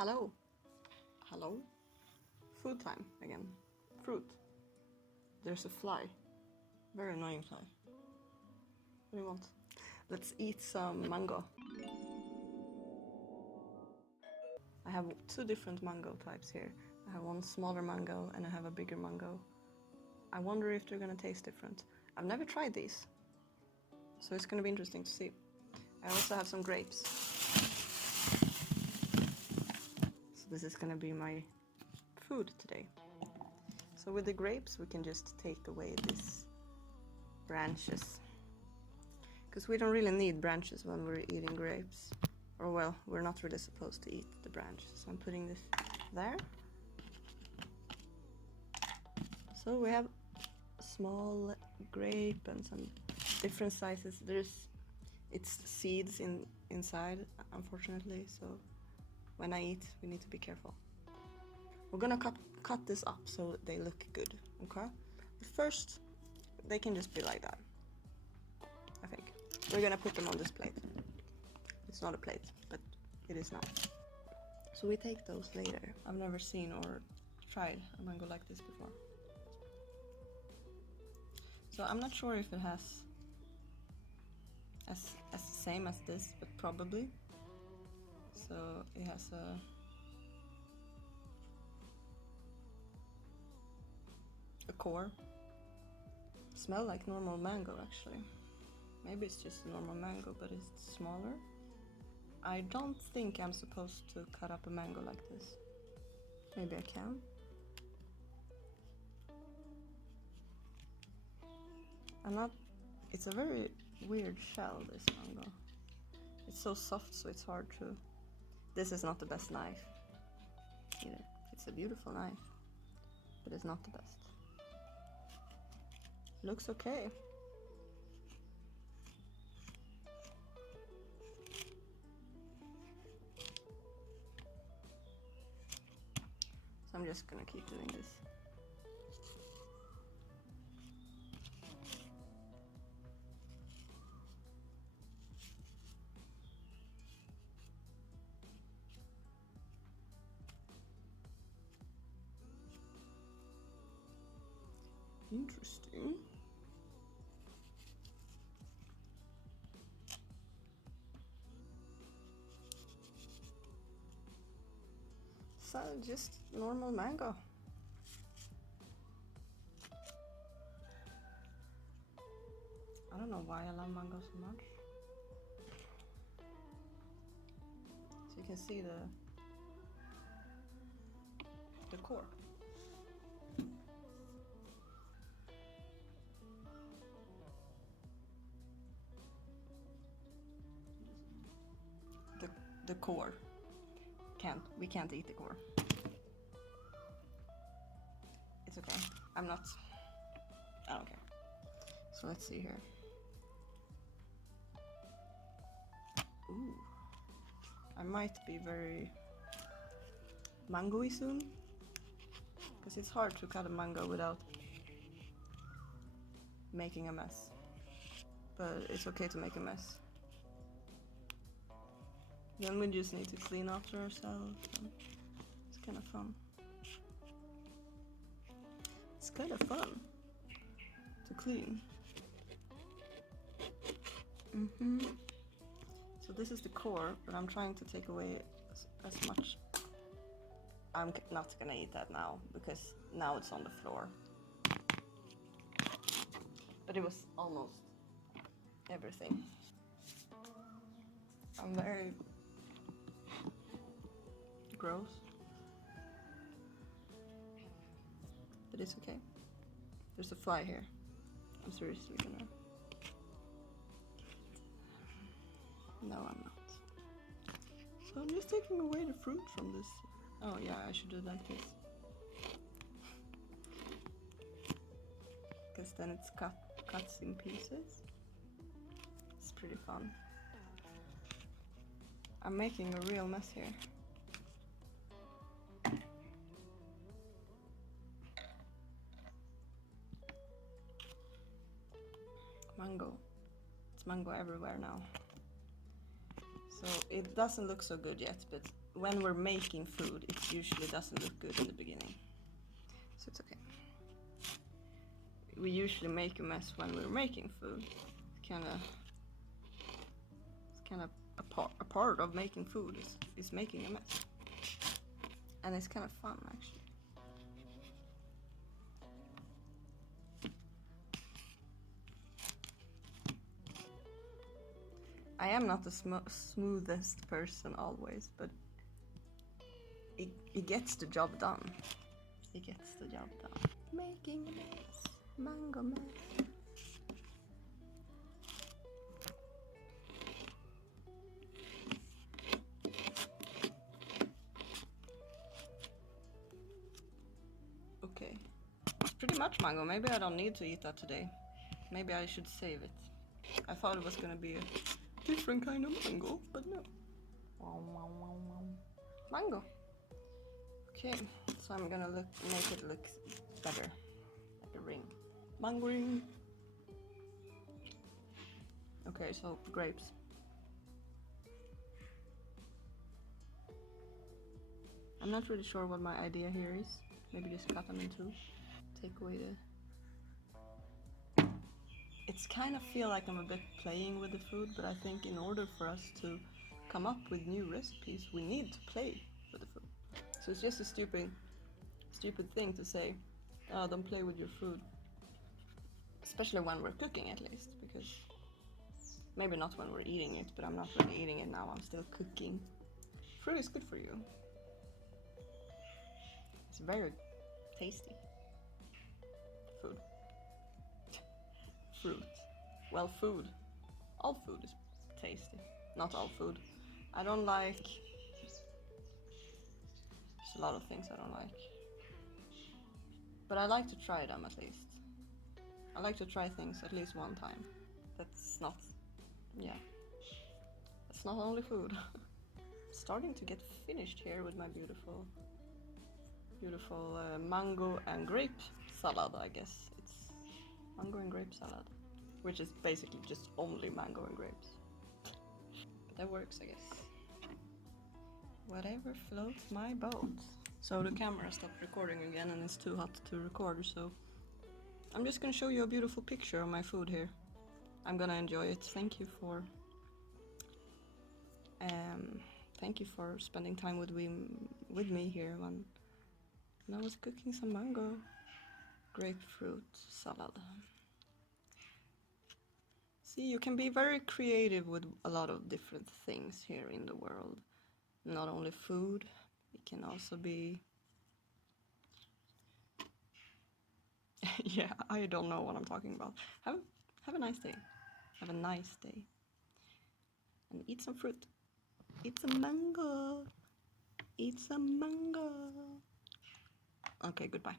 Hello. Hello. Food time again. Fruit. There's a fly. Very annoying fly. What do you want? Let's eat some mango. I have two different mango types here. I have one smaller mango and I have a bigger mango. I wonder if they're gonna taste different. I've never tried these, so it's gonna be interesting to see. I also have some grapes. So this is gonna be my food today. So with the grapes we can just take away these branches, because we don't really need branches when we're eating grapes. Or well, we're not really supposed to eat the branches. So I'm putting this there. So we have a small grape and some different sizes. It's seeds inside, unfortunately, so when I eat we need to be careful. We're gonna cut this up so they look good, okay? But first, they can just be like that, I think. We're gonna put them on this plate. It's not a plate, but it is now. So we take those later. I've never seen or tried a mango like this before. So I'm not sure if it has as the same as this, but probably. So it has a core. Smell like normal mango actually. Maybe it's just a normal mango, but it's smaller. I don't think I'm supposed to cut up a mango like this. Maybe I can. It's a very weird shell, this mango. It's so soft, so it's hard to... This is not the best knife either. It's a beautiful knife, but it's not the best. Looks okay. So I'm just gonna keep doing this. Interesting. So just normal mango. I don't know why I love mango so much. So you can see the core. The core. We can't eat the core. It's okay. I don't care. So let's see here. Ooh. I might be very mango-y soon, because it's hard to cut a mango without making a mess. But it's okay to make a mess. Then we just need to clean after ourselves. It's kind of fun. It's kind of fun to clean. So this is the core, but I'm trying to take away as much. I'm not gonna eat that now, because now it's on the floor. But it was almost everything. I'm very gross, but it's okay. There's a fly here. I'm seriously gonna... No, I'm not. So I'm just taking away the fruit from this. Oh yeah, I should do that this. Because then it's cuts in pieces. It's pretty fun. I'm making a real mess here. Mango. It's mango everywhere now. So it doesn't look so good yet, but when we're making food, it usually doesn't look good in the beginning. So it's okay. We usually make a mess when we're making food. It's kind of a part of making food is making a mess. And it's kind of fun, actually. I am not the smoothest person always, but it gets the job done. It gets the job done. Making a mess. Mango mess. Okay. It's pretty much mango. Maybe I don't need to eat that today. Maybe I should save it. I thought it was gonna be a different kind of mango, but no. Mango. Okay, so I'm gonna make it look better, like a ring. Mango ring. Okay, so grapes. I'm not really sure what my idea here is. Maybe just cut them in two. Take away the... It's kind of feel like I'm a bit playing with the food, but I think in order for us to come up with new recipes, we need to play with the food. So it's just a stupid thing to say, oh, don't play with your food. Especially when we're cooking, at least, because maybe not when we're eating it, but I'm not really eating it now, I'm still cooking. Fruit is good for you. It's very tasty. Food. Fruit. Well, food. All food is tasty. Not all food. I don't like... There's a lot of things I don't like. But I like to try them at least. I like to try things at least one time. That's not... Yeah. That's not only food. Starting to get finished here with my beautiful mango and grape salad, I guess. It's mango and grape salad, which is basically just only mango and grapes. But that works, I guess. Whatever floats my boat. So the camera stopped recording again and it's too hot to record, so I'm just gonna show you a beautiful picture of my food here. I'm gonna enjoy it. Thank you for spending time with me here when I was cooking some mango grapefruit salad. See, you can be very creative with a lot of different things here in the world. Not only food, it can also be... Yeah, I don't know what I'm talking about. Have a nice day. Have a nice day. And eat some fruit. Eat some mango. Eat some mango. Okay, goodbye.